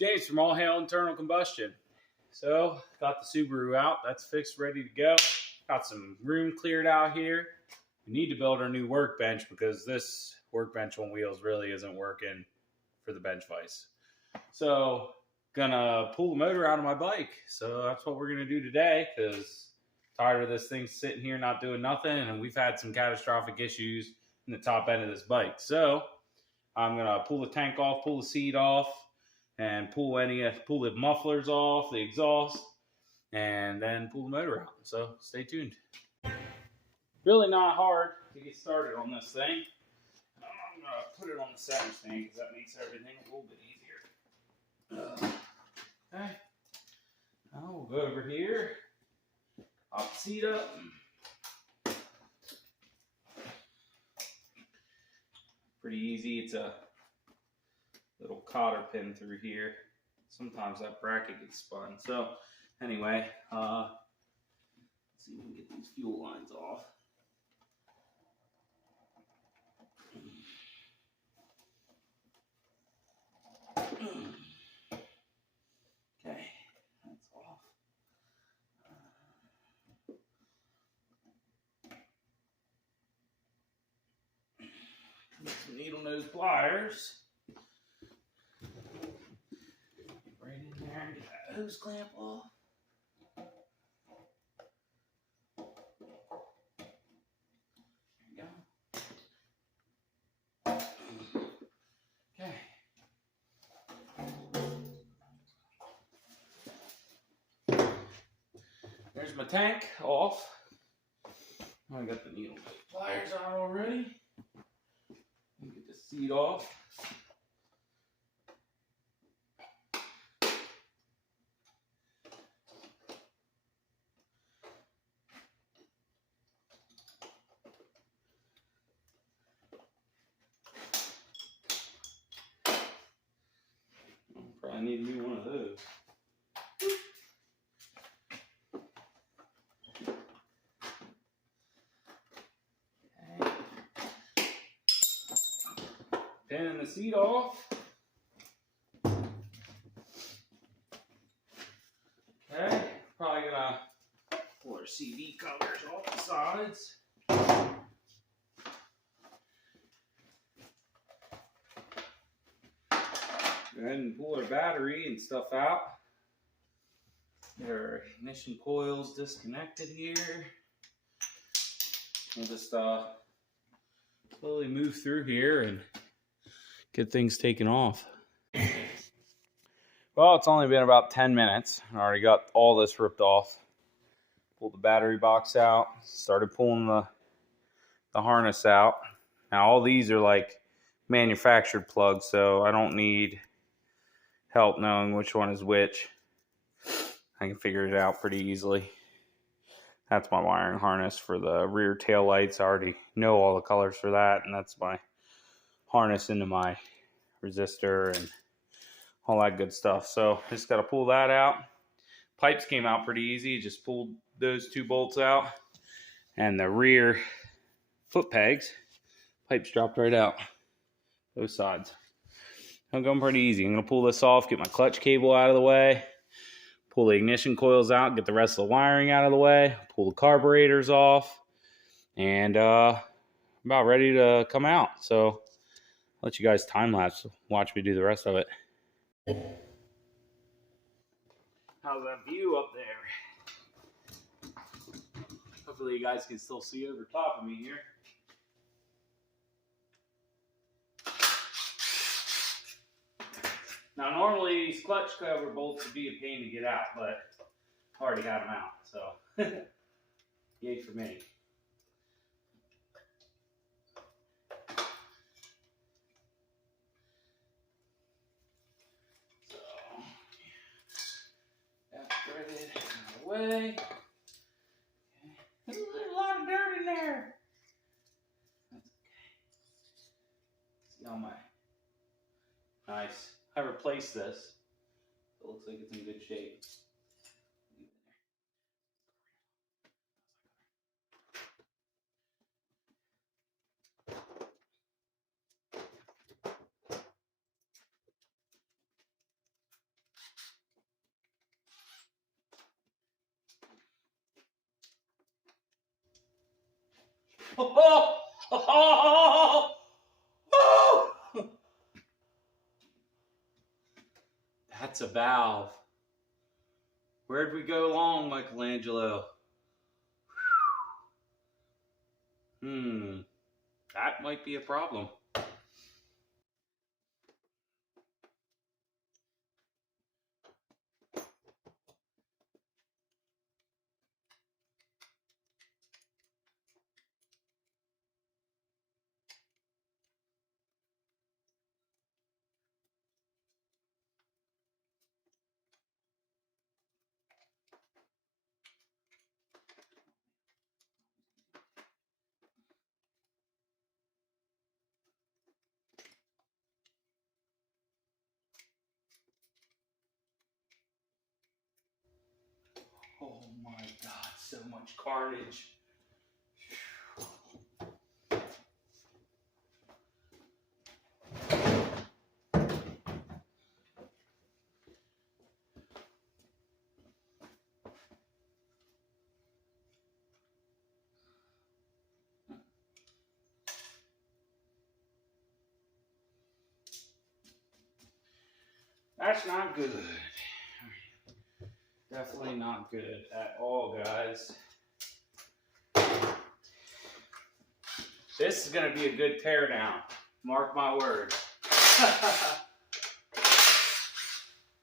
James from All Hail Internal Combustion. So, got the Subaru out. That's fixed, ready to go. Got some room cleared out here. We need to build our new workbench because this workbench on wheels really isn't working for the bench vise. So, gonna pull the motor out of my bike. So that's what we're gonna do today because tired of this thing sitting here not doing nothing, and we've had some catastrophic issues in the top end of this bike. So I'm gonna pull the tank off, pull the seat off, and pull the mufflers off, the exhaust, and then pull the motor out. So stay tuned. Really not hard to get started on this thing. I'm gonna put it on the center stand because that makes everything a little bit easier. Okay. Now we'll go over here. I'll seat up. Pretty easy. It's a little cotter pin through here. Sometimes that bracket gets spun. So anyway, let's see if we can get these fuel lines off. Okay, that's off. Get some needle nose pliers. Get right in there and get that hose clamp off. There you go. Okay. There's my tank off. I got the needle nose pliers on already. Get the seat off. Probably need to do one of those. Okay. Pinning the seat off. Okay, probably gonna pull our CD covers off the sides. Go ahead and pull our battery and stuff out. There are ignition coils disconnected here. We'll just slowly move through here and get things taken off. Well, it's only been about 10 minutes. I already got all this ripped off. Pulled the battery box out, started pulling the harness out. Now all these are like manufactured plugs, so I don't need help knowing which one is which. I can figure it out pretty easily. That's my wiring harness for the rear tail lights. I already know all the colors for that, and that's my harness into my resistor and all that good stuff. So just got to pull that out. Pipes came out pretty easy. Just pulled those two bolts out, and the rear foot pegs, pipes dropped right out, both sides. I'm going pretty easy. I'm going to pull this off, get my clutch cable out of the way, pull the ignition coils out, get the rest of the wiring out of the way, pull the carburetors off, and about ready to come out. So I'll let you guys time-lapse, watch me do the rest of it. How's that view up there? Hopefully you guys can still see over top of me here. Now normally these clutch cover bolts would be a pain to get out, but I already got them out, so yay for me. So that's threaded out of the way. Okay. There's a lot of dirt in there. That's okay. See how my nice. I replaced this. It looks like it's in good shape. Oh, oh, oh. That's a valve. Where'd we go wrong, Michelangelo? That might be a problem. Oh my God, so much carnage. That's not good. Definitely not good at all, guys. This is going to be a good teardown. Mark my words.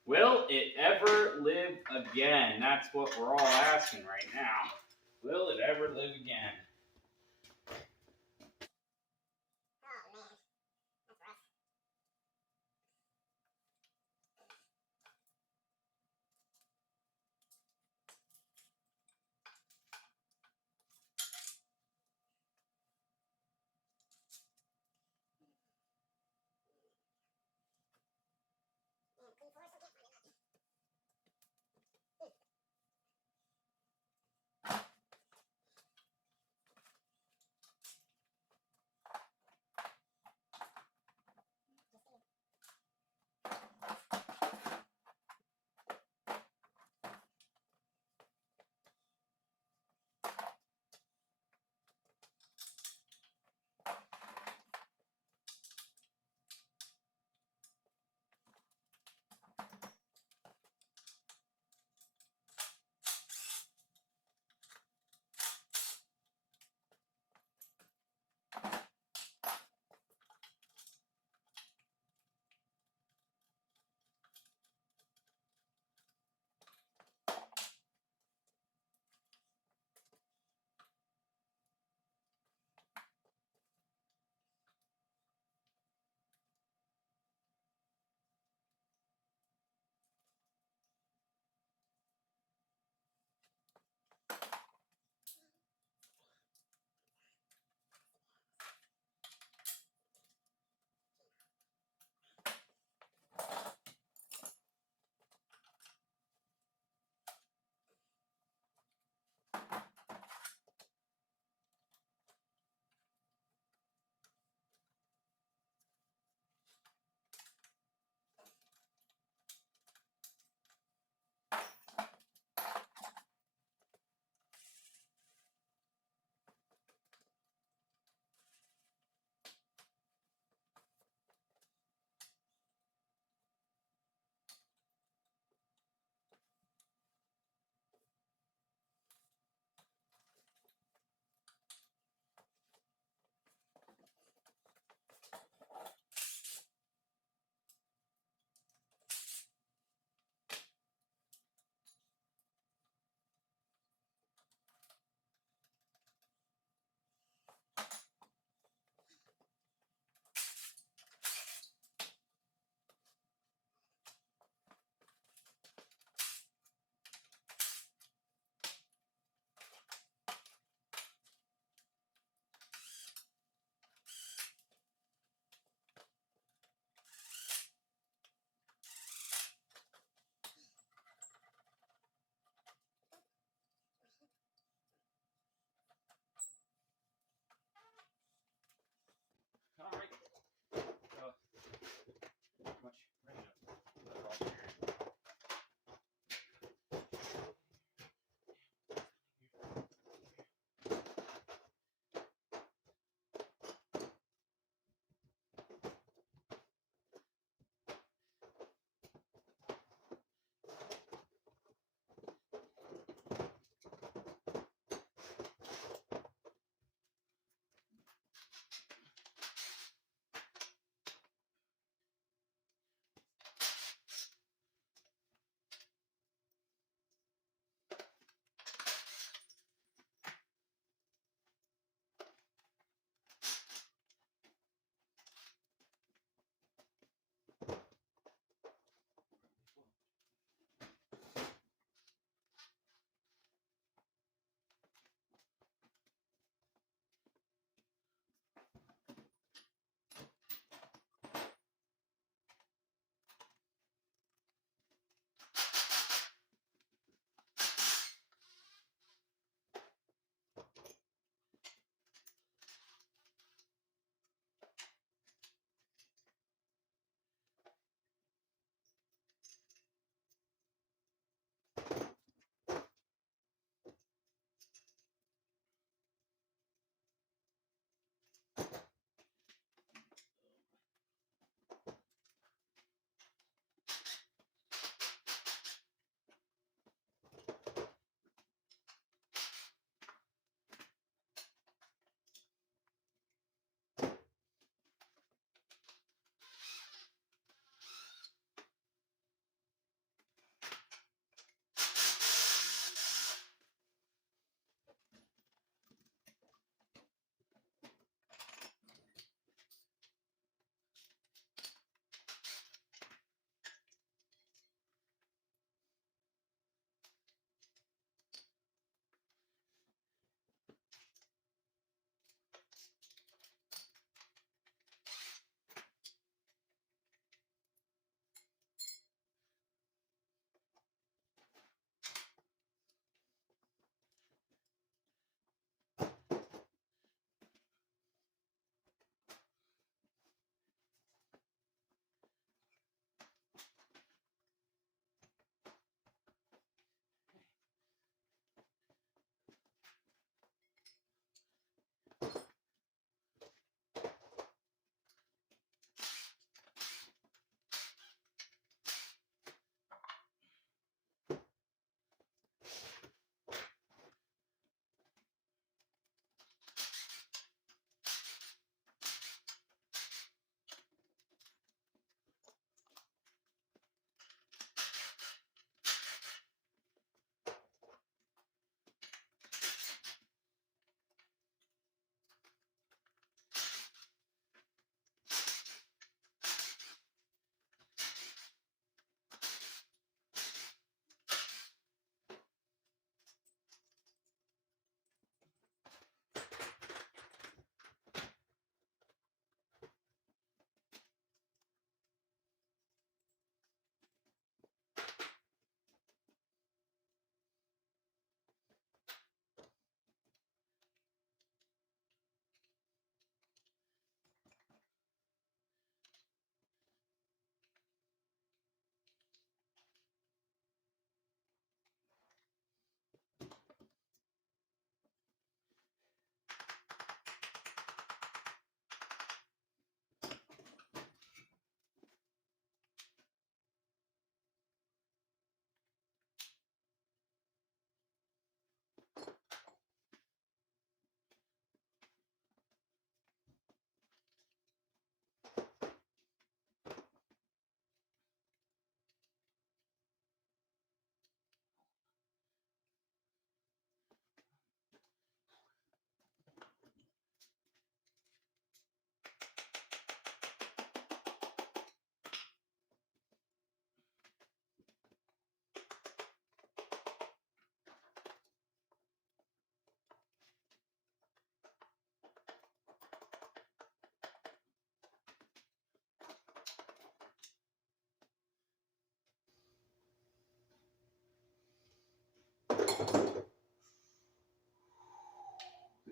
Will it ever live again? That's what we're all asking right now. Will it ever live again?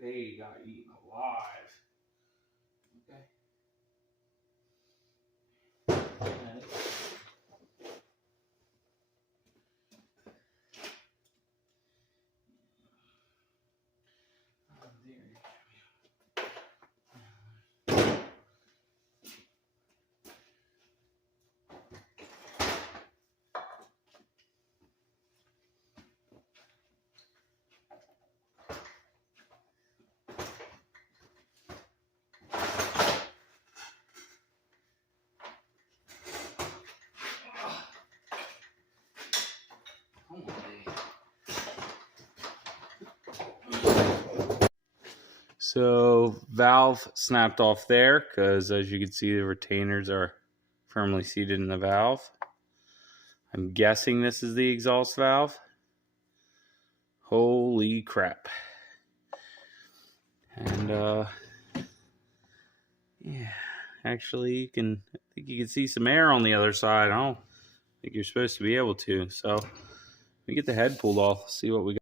they got eaten alive. Okay. So valve snapped off there because, as you can see, the retainers are firmly seated in the valve. I'm guessing this is the exhaust valve. Holy crap. And yeah, actually I think you can see some air on the other side. I don't think you're supposed to be able to. So let me get the head pulled off, see what we got.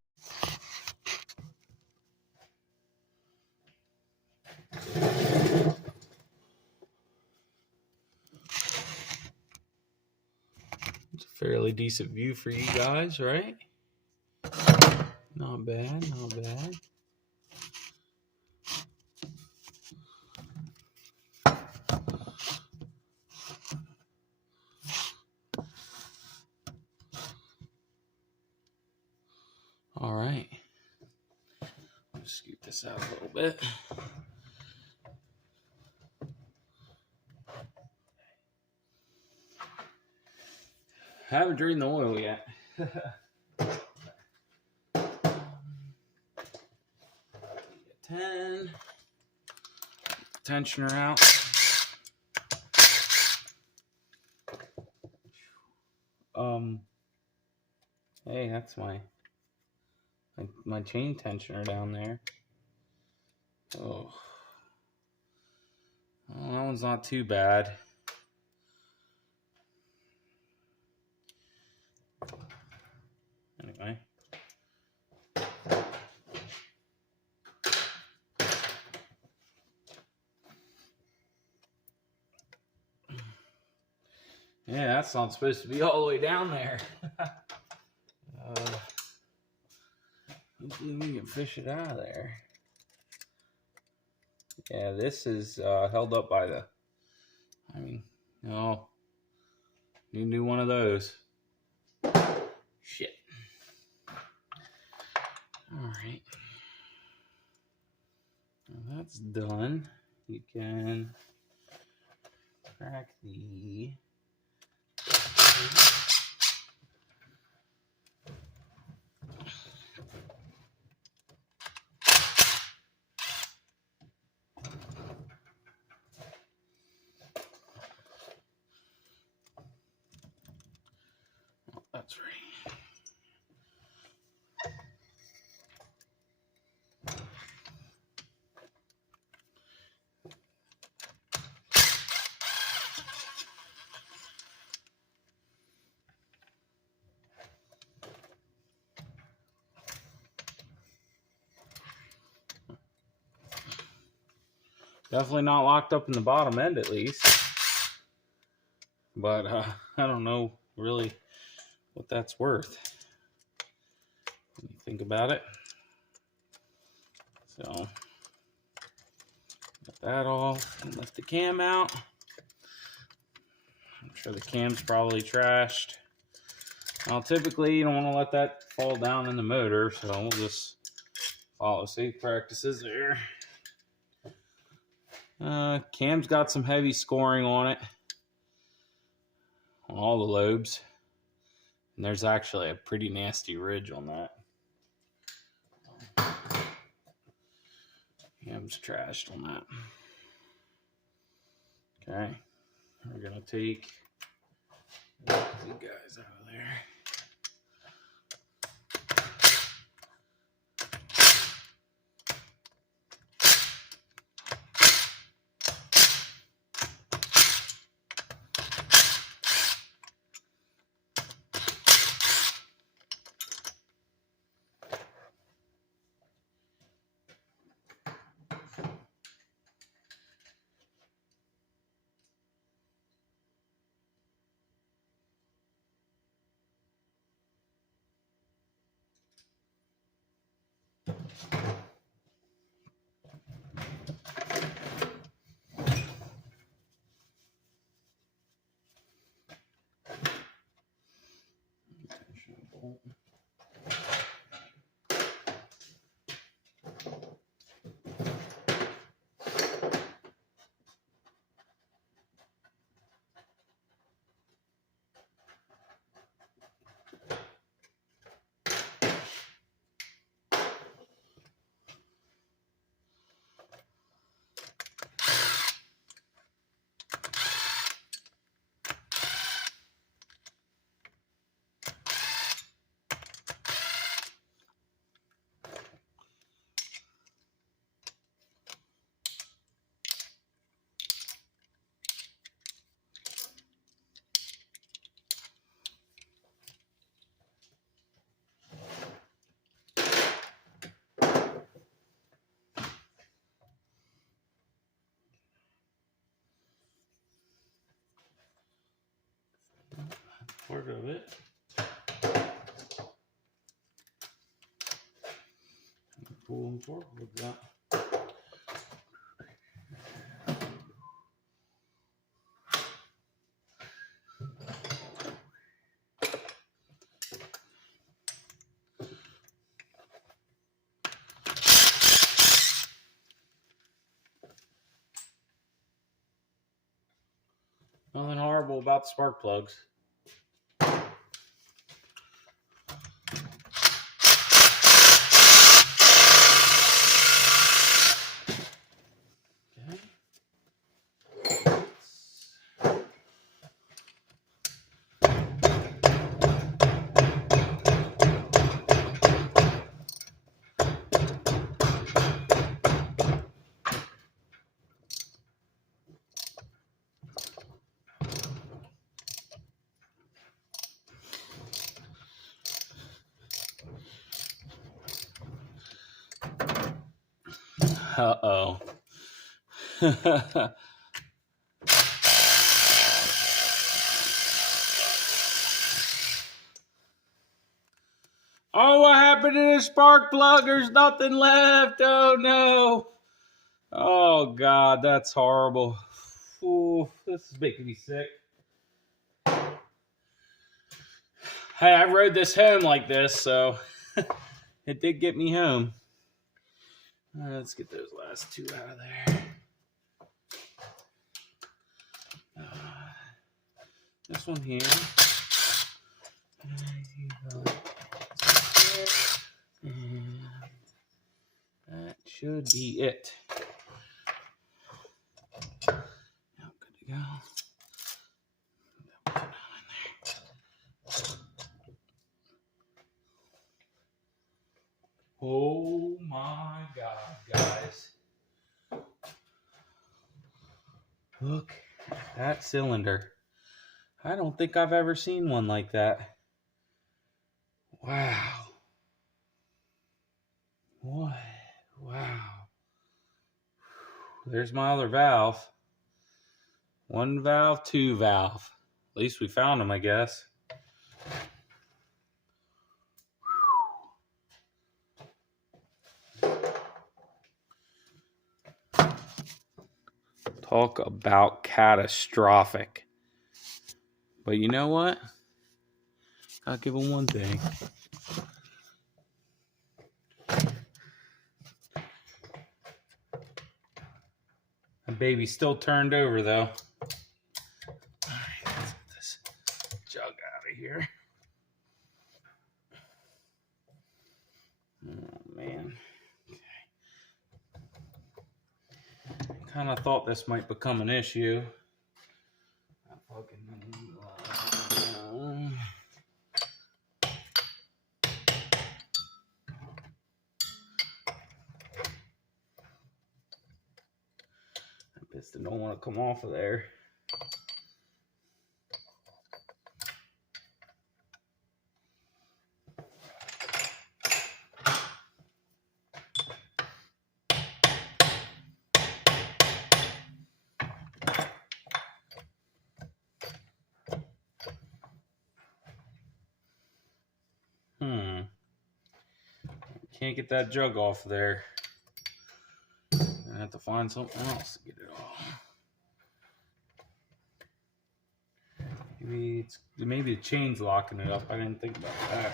It's a fairly decent view for you guys, right? Not bad, not bad. All right. I'll scoot this out a little bit. I haven't drained the oil yet. 10. Tensioner out. Hey, that's my chain tensioner down there. Oh, well, that one's not too bad. Anyway. Yeah, that's not supposed to be all the way down there. Hopefully we can fish it out of there. Yeah, this is held up by the, need to do one of those. Shit. Alright. Well, that's done. You can crack the that's right. Definitely not locked up in the bottom end, at least. But I don't know really what that's worth when you think about it. So, got that off and lift the cam out. I'm sure the cam's probably trashed. Now, typically, you don't want to let that fall down in the motor, so we'll just follow safe practices there. Cam's got some heavy scoring on it, on all the lobes. And there's actually a pretty nasty ridge on that. Cam's trashed on that. Okay, we're gonna take these guys out of there. Part of it. Pull them forward with that. Nothing horrible about the spark plugs. Uh-oh. Oh, what happened to the spark plug? There's nothing left. Oh, no. Oh, God, that's horrible. Ooh, this is making me sick. Hey, I rode this home like this, so it did get me home. All right, let's get those last two out of there. This one here. And that should be it. Now, good to go. Oh my God, guys. Look at that cylinder. I don't think I've ever seen one like that. Wow. What? Wow. There's my other valve. One valve, two valve. At least we found them, I guess. Talk about catastrophic. But you know what? I'll give them one thing. The baby's still turned over, though. All right, let's get this jug out of here. Oh, man. Okay. Kind of thought this might become an issue. I fucking piston don't want to come off of there. can't get that jug off there. I have to find something else to get it off. Maybe the chain's locking it up. I didn't think about that.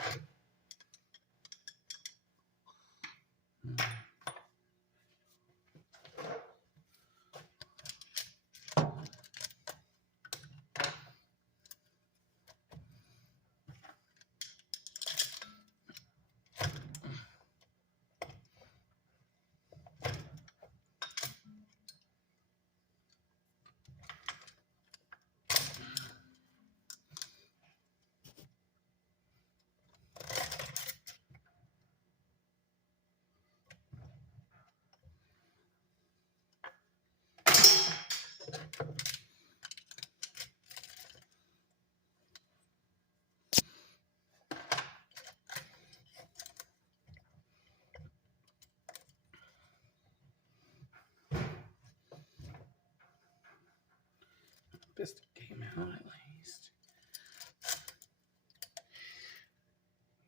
Piston came out at least.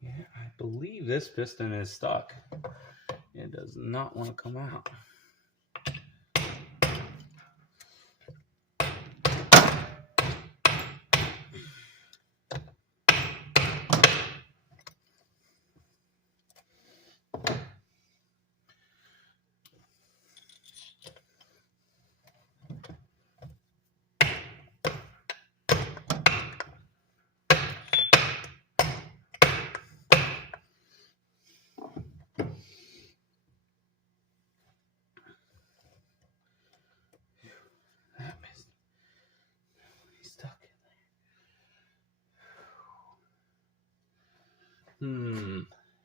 Yeah, I believe this piston is stuck. It does not want to come out.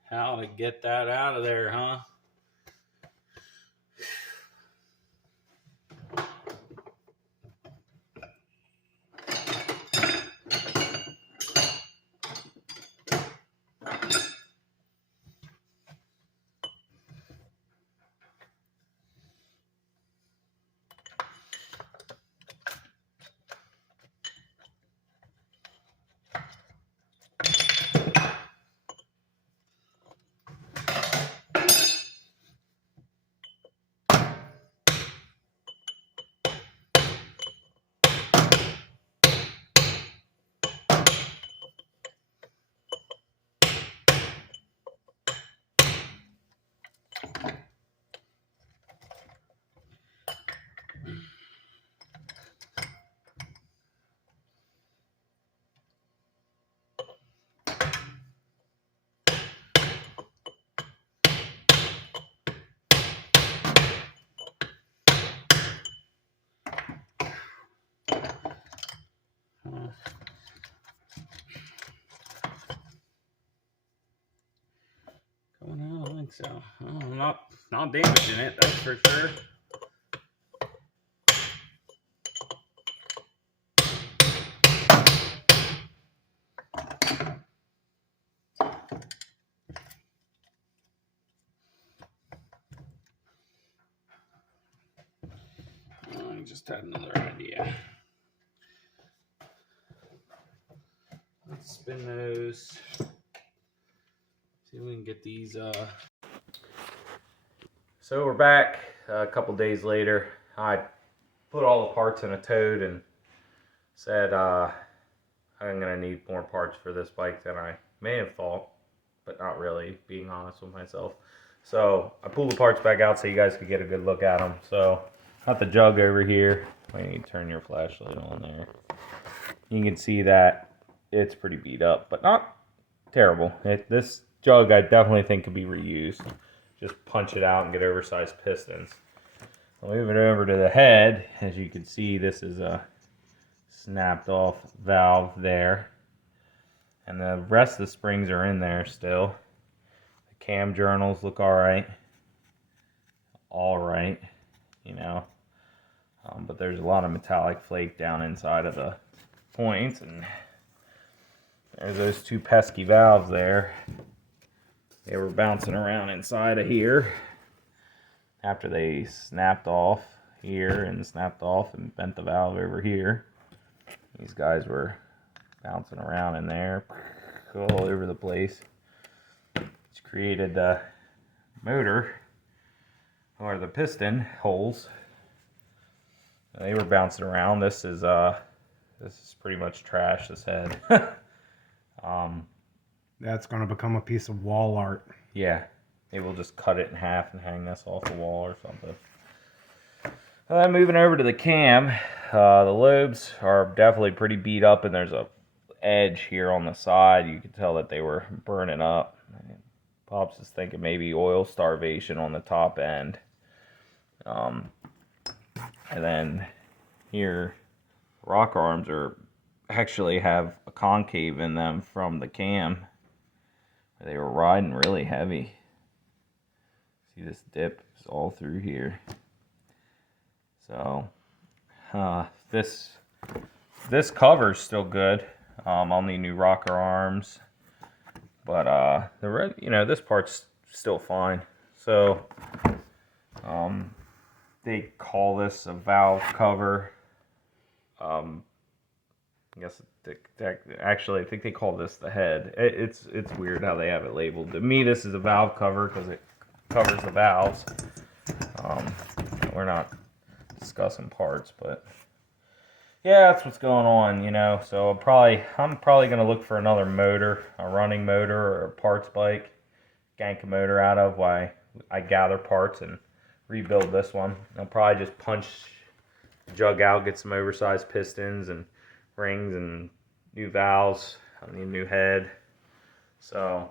How to get that out of there, huh? Going out, I don't think so. Oh, not damaging it, that's for sure. I just had another idea. Let's spin those. See if we can get these. So we're back a couple days later. I put all the parts in a tote and said I'm gonna need more parts for this bike than I may have thought, but not really, being honest with myself. So I pulled the parts back out so you guys could get a good look at them. So got the jug over here. Wait, you turn your flashlight on there. You can see that it's pretty beat up, but not terrible. This jug I definitely think could be reused. Just punch it out and get oversized pistons. I'll move it over to the head. As you can see, this is a snapped off valve there. And the rest of the springs are in there still. The cam journals look alright. Alright, you know. But there's a lot of metallic flake down inside of the points. And there's those two pesky valves there. They were bouncing around inside of here after they snapped off here and snapped off and bent the valve over here. These guys were bouncing around in there all over the place. It's created motor, or the piston holes, they were bouncing around. This is pretty much trash, this head. That's going to become a piece of wall art. Yeah, maybe we'll just cut it in half and hang this off the wall or something. Moving over to the cam, the lobes are definitely pretty beat up, and there's a edge here on the side. You can tell that they were burning up. Pops is thinking maybe oil starvation on the top end. And then here, rocker arms actually have a concave in them from the cam. They were riding really heavy. See, this dip is all through here. So this cover's still good. I'll need new rocker arms, but this part's still fine. So they call this a valve cover. I guess actually I think they call this the head. It's weird how they have it labeled. To me, this is a valve cover because it covers the valves. We're not discussing parts, but yeah, that's what's going on, you know. So I'm probably gonna look for another motor, a running motor or a parts bike, yank a motor out of while I gather parts and rebuild this one. I'll probably just punch the jug out, get some oversized pistons and rings and new valves. I need a new head. So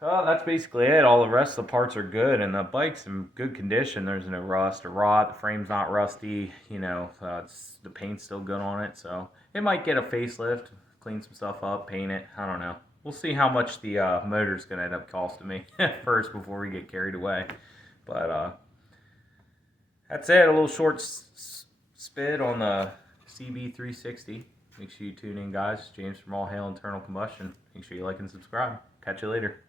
that's basically it. All the rest of the parts are good, and the bike's in good condition. There's no rust or rot. The frame's not rusty. You know, the paint's still good on it. So it might get a facelift, clean some stuff up, paint it. I don't know. We'll see how much the motor's going to end up costing me first before we get carried away. But that's it. A little short spit on the CB360. Make sure you tune in, guys. James from All Hail Internal Combustion. Make sure you like and subscribe. Catch you later.